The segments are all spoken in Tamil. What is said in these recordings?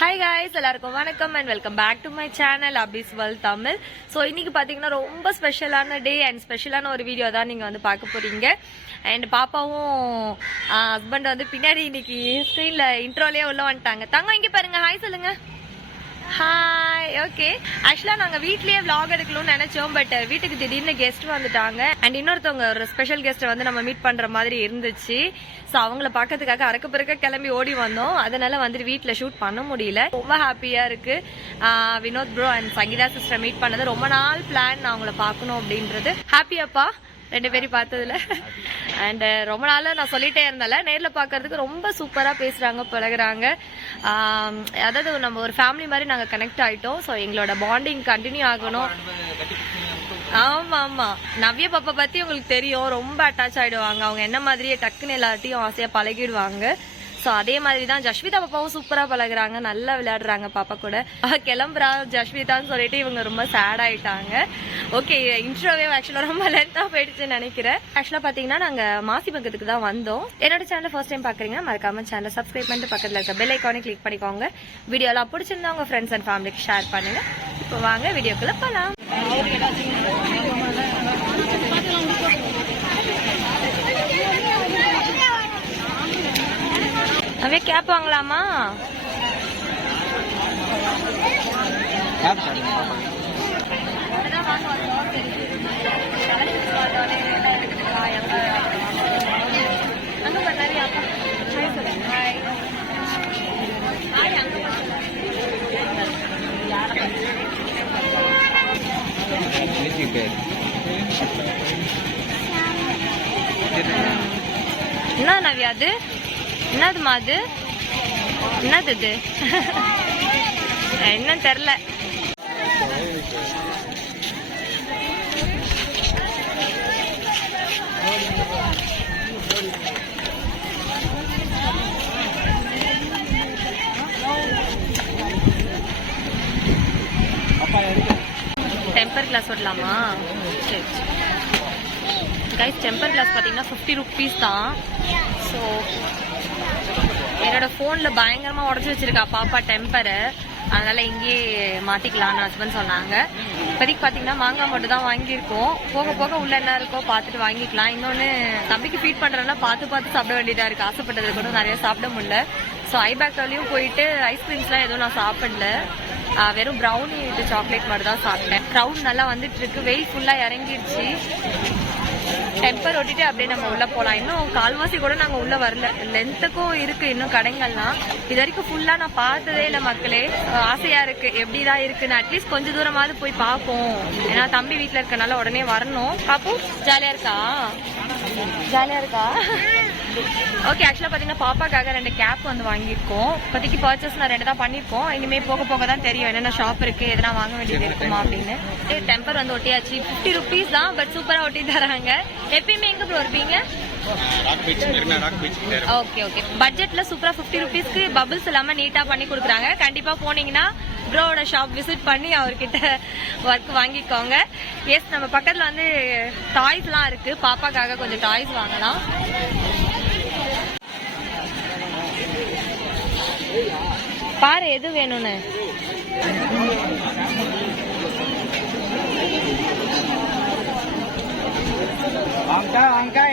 Hi guys, எல்லாருக்கும் வணக்கம் and welcome back to my channel Abhi's World Tamil. So இன்னைக்கு பாத்தீங்கன்னா ரொம்ப ஸ்பெஷலான டே அண்ட் ஸ்பெஷலான ஒரு வீடியோ தான் நீங்க வந்து பார்க்க போறீங்க. அண்ட் பாப்பாவும் ஹஸ்பண்ட் வந்து பின்னாடி இன்னைக்கு ஸ்கிரீன்ல இன்ட்ரோலயே உள்ள வந்துட்டாங்க. தங்க இங்க பாருங்க, ஹாய் சொல்லுங்க. ஹாய். ஓகே, ஆக்சுவலா நாங்க வீட்லயே vlog எடுக்கணும்னு நினைச்சோம், பட் வீட்டுக்கு திடீர்னு கெஸ்ட் வந்துட்டாங்க. அண்ட் இன்னொருத்தவங்க ஒரு ஸ்பெஷல் கெஸ்ட் வந்து நம்ம மீட் பண்ற மாதிரி இருந்துச்சு. ஸோ அவங்கள பார்க்கறதுக்காக அறக்க பிறக்க கிளம்பி ஓடி வந்தோம். அதனால வந்துட்டு வீட்டில் ஷூட் பண்ண முடியல. ரொம்ப ஹாப்பியா இருக்கு. Vinoth bro and Sangeetha sister meet பண்ணது ரொம்ப நாள் பிளான், நான் அவங்கள பார்க்கணும் அப்படின்றது. ஹாப்பியாப்பா ரெண்டு பேரும் பார்த்ததுல. அண்ட் ரொம்ப நாள் நான் சொல்லிட்டே இருந்தால நேரில் பார்க்கறதுக்கு ரொம்ப சூப்பராக பேசுறாங்க, பழகுறாங்க. அதாவது நம்ம ஒரு ஃபேமிலி மாதிரி நாங்கள் கனெக்ட் ஆயிட்டோம். ஸோ எங்களோட பாண்டிங் கண்டினியூ ஆகணும். ஆமா ஆமா, நவ்யா பாப்பா பத்தி உங்களுக்கு தெரியும், ரொம்ப அட்டாச் ஆயிடுவாங்க. அவங்க என்ன மாதிரியே டக்குன்னு எல்லார்ட்டையும் ஆசையா பழகிடுவாங்க. சோ அதே மாதிரி தான் ஜஸ்விதா பாப்பாவும் சூப்பரா பழகுறாங்க, நல்லா விளையாடுறாங்க பாப்பா கூட. கிளம்புறா ஜஸ்விதான்னு சொல்லிட்டு இவங்க ரொம்ப சேட் ஆயிட்டாங்க. ஓகே, இன்ட்ரோவே ஆக்சுவலா ரொம்ப லென்த்தா போயிடுச்சுன்னு நினைக்கிறேன். ஆக்சுவலா பாத்தீங்கன்னா நாங்க மாசி பக்கத்துக்கு தான் வந்தோம். என்னோட சேனல் ஃபர்ஸ்ட் டைம் பாக்குறீங்கன்னா மறக்காம சேனல் சப்ஸ்கிரைப் பண்ணிட்டு பக்கத்துல இருக்க பெல் ஐக்கானை கிளிக் பண்ணிக்கோங்க. வீடியோ எல்லாம் பிடிச்சிருந்தா உங்க ஃப்ரெண்ட்ஸ் அண்ட் ஃபேமிலிக்கு ஷேர் பண்ணுங்க. இப்போ வாங்க வீடியோக்குள்ள போலாம். அவே கேப் வாங்கலாமா? என்ன நவ்யா அது? என்னதுமா அது? என்னது இது? என்ன தெரியல. டெம்பர் கிளாஸ் விடலாமா? சரி கைஸ், டெம்பர் கிளாஸ் பார்த்தீங்கன்னா 50 rupees தான். ஸோ என்னோட ஃபோன்ல பயங்கரமா உடச்சி வச்சிருக்கா பாப்பா டெம்பரை, அதனால இங்கேயே மாத்திக்கலாம்னு ஹஸ்பண்ட் சொன்னாங்க. இப்போதைக்கு பாத்தீங்கன்னா மாங்காய் மட்டும் தான் வாங்கியிருக்கோம். போக போக உள்ள என்ன இருக்கோ பார்த்துட்டு வாங்கிக்கலாம். இன்னொன்னு தம்பிக்கு ஃபீட் பண்றதுனா பார்த்து பார்த்து சாப்பிட வேண்டியதா இருக்கு. ஆசைப்பட்டது கூட நிறைய சாப்பிட முடியல. ஸோ ஐபேக்லையும் போயிட்டு ஐஸ்கிரீம்ஸ்லாம் எதுவும் நான் சாப்பிடல. வெறும் ப்ரௌனி வித் சாக்லேட் மட்டும் தான் சாப்பிட்டேன். க்ரௌட் நல்லா வந்துட்டு இருக்கு, வெயில் ஃபுல்லா இறங்கிடுச்சு. டெம்பர் ஒட்டிட்டு அப்படியே நம்ம உள்ள போலாம். இன்னும் கால்வாசி கூட நாங்க உள்ள வரல, லென்த்துக்கும் இருக்கு இன்னும் கடைகள்லாம். இது வரைக்கும் ஃபுல்லா நான் பார்த்ததே இல்லை மக்களே. ஆசையா இருக்கு எப்படிதான் இருக்குன்னு. அட்லீஸ்ட் கொஞ்ச தூரமாவது போய் பார்ப்போம். ஏன்னா தம்பி வீட்டுல இருக்கனால உடனே வரணும். பாப்பு ஜாலியா இருக்கா? ஜாலியா இருக்கா? ஓகே, ஆக்சுவலா பாத்தீங்கன்னா பாப்பாக்காக 2 கேப் வந்து வாங்கியிருக்கோம். இப்போதைக்கு பர்ச்சேஸ் நான் 2 தான் பண்ணிருக்கோம். இனிமே போக போக தான் தெரியும் என்னென்ன ஷாப் இருக்கு, எதனா வாங்க வேண்டியது இருக்குமா அப்படின்னு. டெம்பர் வந்து ஒட்டியாச்சு. 50 rupees தான், பட் சூப்பரா ஒட்டி தராங்க. எப்பயுமே எங்க ப்ரோ இருப்பீங்க? ஓகே ஓகே, பட்ஜெட்ல சூப்பரா 50 rupeesக்கு பபிள்ஸ் இல்லாம நீட்டா பண்ணி கொடுக்குறாங்க. கண்டிப்பா போனீங்கன்னா ப்ரோட ஷாப் விசிட் பண்ணி அவர்கிட்ட ஒர்க் வாங்கிக்கோங்க. எஸ், நம்ம பக்கத்துல வந்து டாய்ஸ் எல்லாம் இருக்கு. பாப்பாக்காக கொஞ்சம் டாய்ஸ் வாங்கலாம். பாரு எது வேணும்னு.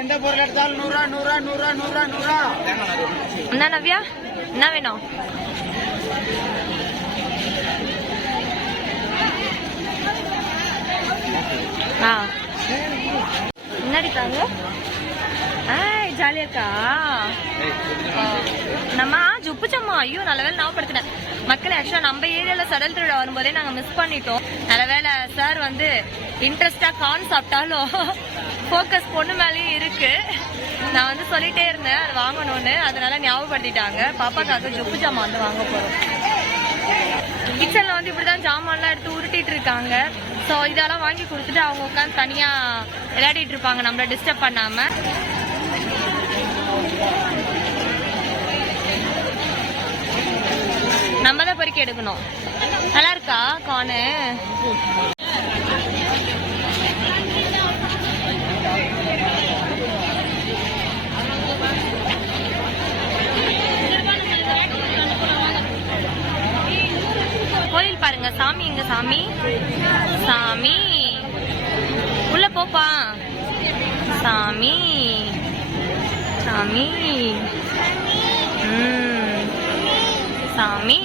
எந்த பொருள் எடுத்தாலும் 100 என்ன நவ்யா, என்ன வேணும்? என்னடிக்காங்க? ஜாலியா இருக்கா நம்ம ஜுப்புச்சம்மா? ஐயோ நல்லவேளை ஞாபகப்படுத்தினேன் மக்களே. ஆக்சுவலா நம்ம ஏரியால சடல் திருவிழா வரும்போதே நாங்க மிஸ் பண்ணிட்டோம். நல்லவேளை சார் வந்து இன்ட்ரெஸ்டா கார்ன் சாப்பிட்டாலும் போக்கஸ் பொண்ணு மேலேயும் இருக்கு. நான் வந்து சொல்லிட்டே இருந்தேன் அது வாங்கணும்னு, அதனால ஞாபகப்படுத்திட்டாங்க. பாப்பாக்காக ஜுப்பு ஜாமான் வந்து வாங்க போறோம். கிச்சன்ல வந்து இப்படிதான் ஜாமான்லாம் எடுத்து உருட்டிட்டு இருக்காங்க. ஸோ இதெல்லாம் வாங்கி கொடுத்துட்டு அவங்க உட்காந்து தனியா விளையாடிட்டு இருப்பாங்க, நம்மள டிஸ்டர்ப் பண்ணாம. நம்ம தான் பொறுக்கி எடுக்கணும். நல்லா இருக்கா கார்னு? சாமி எங்க சாமி சாமி உள்ள போப்பா சாமி சாமி சாமி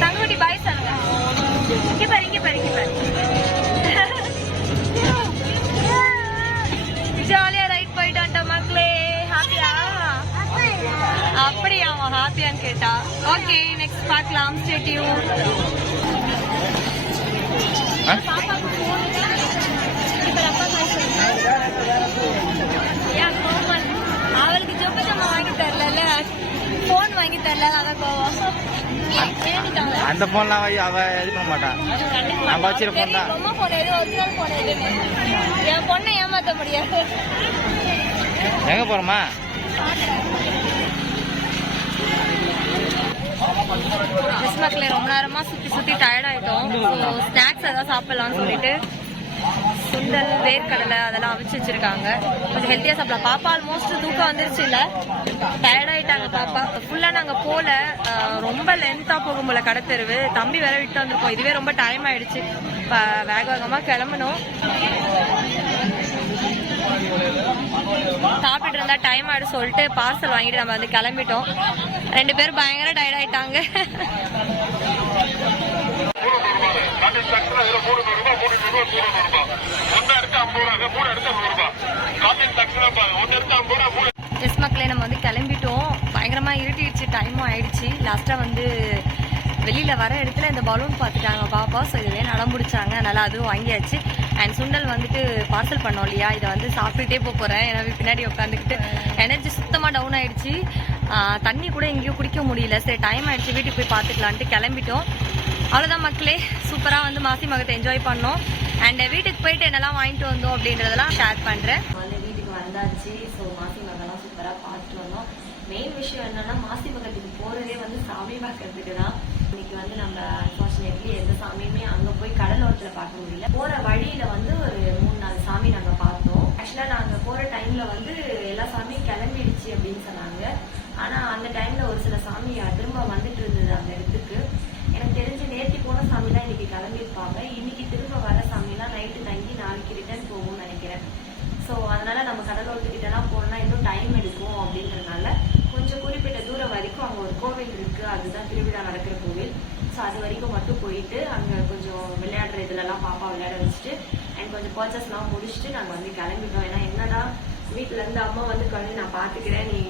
தங்கக்குட்டி பாய் சொல்லுங்க. இங்க பாரு இங்க பாரு இங்க பாரு. ஜாலியா ரைட் போயிட்டு வந்துட்டோம் மக்களே. ஹாப்பியா? அப்படியா ஹாப்பியான்னு கேட்டா. ஓகே நெக்ஸ்ட் பார்க்கலாம். Stay tune. பாப்பாக்கு போன் இப்ப அப்பா பாய் சொல்லுங்க. ஏன் கோமல் அவளுக்கு ஜொப்பு ஜம்மா வாங்கி தரல, போன் வாங்கி தரல, அதான் கோவம். அந்த போன்லாம் அவ இது பண்ண மாட்டான். நான் வச்சிருக்க போன் தான். ரொம்ப போன் எது ஒரிஜினல் போன் எதுன்னு என் பொண்ணை ஏமாத்த முடியாது. எங்க போறோமா? மக்களே ரொம்ப நேரமா சுத்தி சுத்தி டயர்ட் ஆயிட்டோம். ஸ்நாக்ஸ் ஏதாவது சாப்பிடலாம்னு சொல்லிட்டு சுண்டல் வேர்க்கடலை அதெல்லாம் அவிச்சு வச்சிருக்காங்க. கொஞ்சம் ஹெல்த்தியா சாப்பிடலாம். பாப்பா ஆல்மோஸ்ட் தூக்கம் வந்துருச்சு. இல்ல டயர்ட் ஆயிட்டாங்க பாப்பா. ஃபுல்லா நாங்க போல ரொம்ப லென்த்தா போகும் போல கடத்தெருவு. தம்பி வேற விட்டு வந்திருக்கோம். இதுவே ரொம்ப டைம் ஆயிடுச்சு. வேக வேகமா கிளம்பணும். சாப்பிட்டு இருந்தா டைம் ஆயிடு சொல்லிட்டு பார்சல் வாங்கிட்டு நம்ம வந்து கிளம்பிட்டோம். 2 பேரும் பயங்கர டயர்ட் ஆயிட்டாங்க. எஸ் மக்களே நம்ம வந்து கிளம்பிட்டோம். பயங்கரமா இருட்டிடுச்சு, டைமும் ஆயிடுச்சு. லாஸ்டா வந்து வெளியில வர இடத்துல இந்த பலூன் பார்த்துட்டாங்க பாப்பா. ஸோ இதுவே நடம் முடிச்சாங்க. அதனால அதுவும் வாங்கியாச்சு. அண்ட் சுண்டல் வந்துட்டு பார்சல் பண்ணோம் இல்லையா, இதை வந்து சாப்பிட்டுட்டே போறேன். ஏன்னா பின்னாடி உட்காந்துக்கிட்டு எனர்ஜி சுத்தமா டவுன் ஆயிடுச்சு. தண்ணி கூட எங்கேயும் குடிக்க முடியல. சரி டைம் ஆயிடுச்சு, வீட்டுக்கு போய் பார்த்துக்கலான்ட்டு கிளம்பிட்டோம். அவ்வளோதான் மக்களே. சூப்பராக வந்து மாசி மகத்தை என்ஜாய் பண்ணோம். அண்ட் வீட்டுக்கு போயிட்டு என்னெல்லாம் வாங்கிட்டு வந்தோம் அப்படின்றதெல்லாம் ஷேர் பண்ணுறேன். வந்து வீட்டுக்கு வந்தாச்சு. ஸோ மாசி மகெல்லாம் சூப்பராக பார்த்துட்டு வந்தோம். மெயின் விஷயம் என்னன்னா மாசி மகத்துக்கு போகிறதே வந்து சாமி பார்க்கறதுக்கு தான். இன்னைக்கு வந்து நம்ம அன்பார்ச்சுனேட்லி எந்த சாமியுமே அங்கே போய் கடலோரத்தில் பார்க்க முடியல. போகிற வழியில் வந்து ஒரு 3-4 சாமி நாங்கள் பார்த்தோம். ஆக்சுவலாக நாங்கள் போகிற டைமில் வந்து எல்லா சாமியும் கிளம்பிடுச்சு அப்படின்னு சொன்னாங்க. ஆனால் அந்த டைமில் ஒரு சில சாமி திரும்ப வந்துட்டு இருந்தது அந்த இடத்துக்கு. எனக்கு தெரிஞ்சு நேர்த்தி போன சாமி தான் இன்னைக்கு கிளம்பியிருப்பாங்க. இன்னைக்கு திரும்ப வர சாமிலாம் நைட்டு தங்கி நாளைக்கு ரிட்டர்ன் போகும்னு நினைக்கிறேன். ஸோ அதனால நம்ம கடலோரத்துக்கிட்டலாம் போனோம்னா இன்னும் டைம் எடுக்கும் அப்படின்றதுனால கொஞ்சம் குறிப்பிட்ட தூரம் வரைக்கும் அங்கே ஒரு கோவில் இருக்கு. அதுதான் திருவிழா நடக்கிற கோவில். ஸோ அது வரைக்கும் மட்டும் போயிட்டு அங்கே கொஞ்சம் விளையாடுற இதுலலாம் பாப்பா விளையாட வச்சுட்டு அண்ட் கொஞ்சம் பர்ச்சேஸ்லாம் முடிச்சுட்டு நாங்கள் வந்து கிளம்பிட்டோம். ஏன்னா என்னதான் வீட்டுல இருந்து அம்மா வந்து குழந்தை நான் பாத்துக்கிறேன், நீ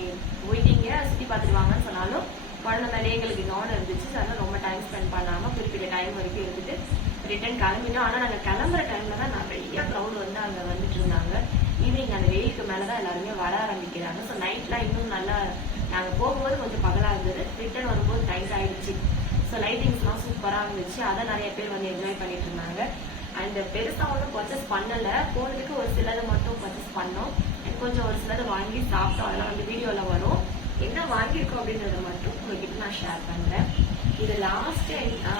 போயிட்டீங்க சுத்தி பார்த்துட்டு வாங்கன்னு சொன்னாலும் குழந்தை மேலே எங்களுக்கு கவனம் இருந்துச்சு. அதனால ரொம்ப டைம் ஸ்பெண்ட் பண்ணாம குறிப்பிட்ட டைம் வரைக்கும் இருந்துட்டு ரிட்டர்ன் கிளம்பிட்டோம். ஆனா நாங்க கிளம்புற டைம்ல தான் நிறைய க்ரௌட் வந்து அங்க வந்துட்டு இருந்தாங்க. ஈவினிங் அந்த வெயிலுக்கு மேலதான் எல்லாருமே வர ஆரம்பிக்கிறாங்க. ஸோ நைட்லாம் இன்னும் நல்லா, நாங்க போகும்போது கொஞ்சம் பகலா இருந்தது, ரிட்டர்ன் வரும்போது டைட் ஆயிடுச்சு. ஸோ லைட்டிங்ஸ்லாம் சூப்பரா இருந்துச்சு, அதை நிறைய பேர் வந்து என்ஜாய் பண்ணிட்டு இருந்தாங்க. அண்ட் பெருசா ஒன்றும் பர்ச்சேஸ் பண்ணல, போனதுக்கு ஒரு சிலதை மட்டும் பர்ச்சேஸ் பண்ணோம். கொஞ்சம் ஒரு சிலதை வாங்கி சாப்பிட்டோம், அதெல்லாம் வந்து வீடியோல வரும். என்ன வாங்கியிருக்கோம் அப்படின்றத மட்டும் உங்ககிட்ட நான் ஷேர் பண்றேன். இது லாஸ்ட்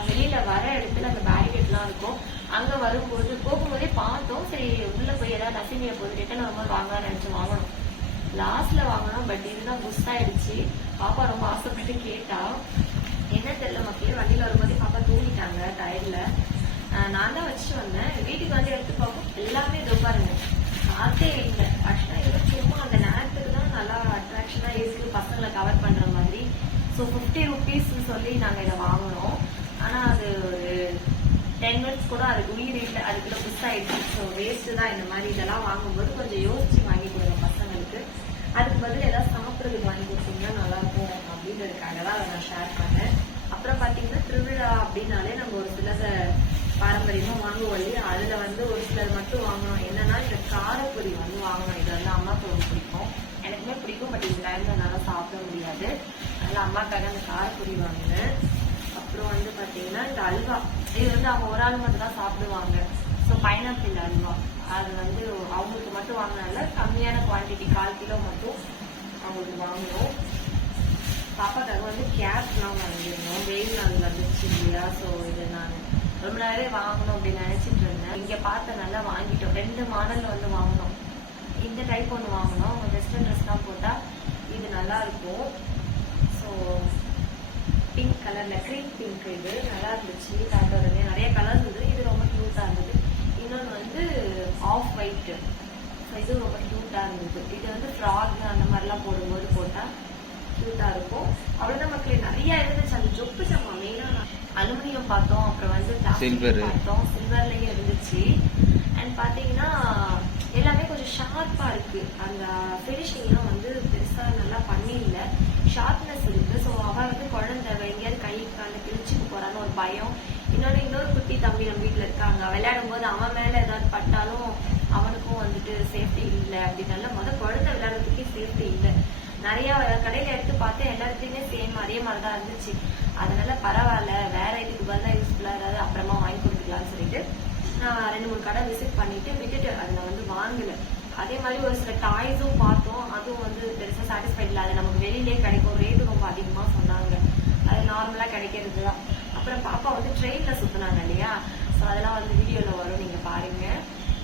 வெளியில வர இடத்துல அந்த பேரிகேட்லாம் இருக்கும், அங்க வரும்போது போகும்போதே பார்த்தோம். சரி உள்ள போய் ஏதாவது நசிமிய போது ரிட்டர்ன் வரும்போது வாங்கலாம்னு நினைச்சு வாங்கணும். லாஸ்ட்ல வாங்கணும், பட் இதுதான் புஷ் ஆயிடுச்சு. பாப்பா ரொம்ப ஆசைப்பட்டு கேட்டா, என்ன தெரியல மக்களே, வண்டியில வரும்போதே பாப்பா தூங்கிட்டாங்க டயர்ல. நான் தான் வச்சுட்டு வந்தேன். வீட்டுக்கு வந்து எடுத்து பார்ப்போம், எல்லாமே இதோ பாருங்க காத்தே இல்லை. ஆக்சுவலா இது சும்மா அந்த நேரத்துக்கு தான் நல்லா அட்ராக்ஷனா இருக்கு, பசங்களை கவர் பண்ற மாதிரி. ஸோ 50 rupees சொல்லி நாங்க இதை வாங்கினோம். ஆனா அது ஒரு 10 minutes கூட அதுக்கு உயிர் இல்லை, அதுக்குள்ள புஷ் ஆயிடுச்சு. ஸோ வேஸ்ட் தான். இந்த மாதிரி இதெல்லாம் வாங்கும்போது கொஞ்சம் யோசிச்சு வாங்கி கொடுங்க பசங்களுக்கு. அதுக்கு பதில் ஏதாவது சாப்பிட்றதுக்கு வாங்கி கொடுத்தீங்கன்னா நல்லா இருக்கும் அப்படின்றதுக்காக தான் அதை நான் ஷேர் பண்ணேன். அப்புறம் பாத்தீங்கன்னா திருவிழா அப்படின்னாலே நம்ம ஒரு சிலதை பாரம்பரியமா வாங்குவோம் இல்லையா, அதுல வந்து ஒரு சிலர் மட்டும் வாங்கணும். என்னன்னா இந்த காரப்பொரி வந்து வாங்கணும். இது வந்து அம்மாவுக்கு ரொம்ப பிடிக்கும், எனக்குமே பிடிக்கும். பட் இந்த டைம்ல என்னால சாப்பிட முடியாது, அதனால அம்மாக்காக அந்த காரப்பொரி வாங்கினேன். அப்புறம் வந்து பாத்தீங்கன்னா இந்த அல்வா, இது வந்து அவங்க ஒரு ஆள் மட்டும் தான் சாப்பிடுவாங்க. ஸோ பைனாப்பிள் அல்வா, அது வந்து அவங்களுக்கு மட்டும் வாங்கினால கம்மியான குவான்டிட்டி 1/4 கிலோ மட்டும் அவங்களுக்கு வாங்கணும். பாப்பாக்காக வந்து கேப்லாம் வாங்கிருந்தோம், வெயில் நாள் வந்துச்சு இல்லையா. ஸோ இது நான் ரொம்ப நாளே வாங்கணும் அப்படின்னு நினைச்சிட்டு இருந்தேன். இங்க பார்த்த நல்லா வாங்கிட்டோம். 2 மாடல்ல வந்து வாங்கினோம். இந்த டைப் ஒன்று வாங்கினோம், வெஸ்டர்ன் ட்ரெஸ் தான் போட்டா இது நல்லா இருக்கும். ஸோ பிங்க் கலர்ல க்ரீம் பிங்க், இது நல்லா இருந்துச்சு. காட்டுறதுல நிறைய கலர்ஸ் இருந்தது, இது ரொம்ப கியூட்டா இருந்தது. இன்னொன்று வந்து ஆஃப் ஒயிட், இது ரொம்ப கியூட்டா இருந்தது. இது வந்து ஃப்ராக் அந்த மாதிரிலாம் போடும்போது போட்டா கியூட்டா இருக்கும். அவ்வளவுதான் மக்களே, நிறைய இருந்துச்சு. அந்த ஜொப்பு சம்மா மெயினா அலுமினியம் பார்த்தோம், அப்புறம் வந்து பார்த்தோம், சில்வர்லயும் இருந்துச்சு. அண்ட் பாத்தீங்கன்னா எல்லாமே கொஞ்சம் ஷார்ப்பா இருக்கு. அந்த பினிஷிங்லாம் வந்து பெருசா நல்லா பண்ணி இல்ல, ஷார்ப்னஸ் இருக்கு. ஸோ அவ வந்து குழந்தை எங்கேயாவது கை கால கிழிச்சுக்கு போறான்னு ஒரு பயம். இன்னொரு குட்டி தம்பி நம்ம வீட்டுல இருக்காங்க, விளையாடும் போது அவன் மேல ஏதாவது பட்டாலும் அவனுக்கும் வந்துட்டு சேஃப்டி இல்லை அப்படின்னால குழந்தை விளையாடுறதுக்கே சேஃப்டி இல்லை. நிறைய கடையில எடுத்து பார்த்தேன், எல்லாத்துலயுமே சேம் அதே மாதிரிதான் இருந்துச்சு. அதனால பரவாயில்ல, வேற இதுக்கு பதிலாக யூஸ்ஃபுல்லா ஏதாவது அப்புறமா வாங்கி கொடுத்துக்கலாம்னு சொல்லிட்டு நான் 2-3 கடை விசிட் பண்ணிட்டு விட்டுட்டு அதுல வந்து வாங்கல. அதே மாதிரி ஒரு சில டாய்ஸும் பார்த்தோம், அதுவும் வந்து பெருசா சாட்டிஸ்ஃபைட் இல்லை. அது நமக்கு வெளியிலே கிடைக்கும், ரேட்டு ரொம்ப அதிகமா சொன்னாங்க, அது நார்மலா கிடைக்கிறது தான். அப்புறம் பாப்பா வந்து ட்ரெயின்ல சுத்தினாங்க இல்லையா, ஸோ அதெல்லாம் வந்து வீடியோல வரும், நீங்க பாருங்க.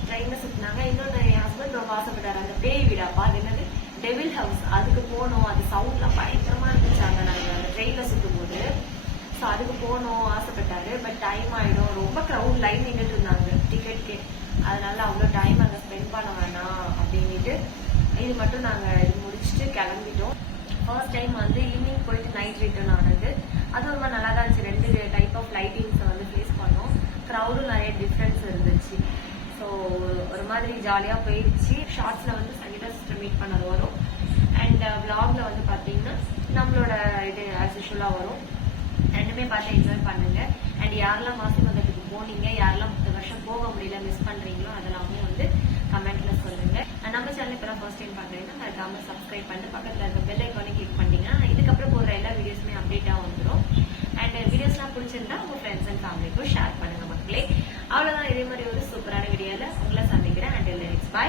ட்ரெயின்ல சுத்தினாங்க. இன்னொன்று என் ஹஸ்பண்ட் ரொம்ப ஆசைப்பட்டாரு, அந்த பேய் வீடாப்பா, அது என்னது டெவில் ஹவுஸ், அதுக்கு போனோம். அது சவுண்ட்லாம் பயங்கரமா இருந்துச்சாங்க நாங்க அந்த ட்ரெயின்ல சுத்தும் போது. ஸோ அதுக்கு போனோம் ஆசைப்பட்டாரு. பட் டைம் ஆயிடும், ரொம்ப க்ரௌட் லைன் நின்றுட்டு இருந்தாங்க டிக்கெட்க்கு, அதனால அவ்வளோ டைம் அங்கே ஸ்பெண்ட் பண்ண வேணாம் அப்படின்ட்டு இது மட்டும் நாங்க இது முடிச்சுட்டு கிளம்பிட்டோம். ஃபர்ஸ்ட் டைம் வந்து ஈவினிங் போயிட்டு நைட் ரிட்டர்ன் ஆனது, அது ரொம்ப நல்லா தான் இருந்துச்சு. 2 டைப் ஆஃப் லைட்டிங்ஸை வந்து ஃபேஸ் பண்ணோம். க்ரௌடும் நிறைய டிஃப்ரென்ஸ் இருந்துச்சு. ஸோ ஒரு மாதிரி ஜாலியாக போயிடுச்சு. ஷார்ட்ஸ்ல வந்து சங்கீதா சிஸ்டர் மீட் பண்ணது வரும். அண்ட் விளாக்ல வந்து பார்த்தீங்கன்னா நம்மளோட இது ஆஸ் யூஷுவலாக வரும். 2மே பார்த்து என்ஜாய் பண்ணுங்க. அண்ட் யாரெல்லாம் மாசி மதத்துக்கு போனீங்க, யாரெல்லாம் இந்த வருஷம் போக முடியல மிஸ் பண்றீங்களோ அதெல்லாமே வந்து கமெண்ட்ல சொல்லுங்க. நம்ம சேனல் இப்போ ஃபர்ஸ்ட் டைம் பாக்குறீங்கன்னா மறக்காம சப்ஸ்கிரைப் பண்ணிட்டு பக்கத்துல இருக்க பெல் ஐக்கானை கிளிக் பண்ணீங்கன்னா இதுக்கப்புறம் போடுற எல்லா வீடியோஸுமே அப்டேட்டா வந்துடும். அண்ட் வீடியோஸ்லாம் பிடிச்சிருந்தா உங்க ஃப்ரெண்ட்ஸ் அண்ட் ஃபேமிலிக்கும் ஷேர் பண்ணுங்க மக்களே. அவ்வளவுதான், இதே மாதிரி ஒரு சூப்பரான வீடியோல உங்களை சந்திக்கிறேன். And by.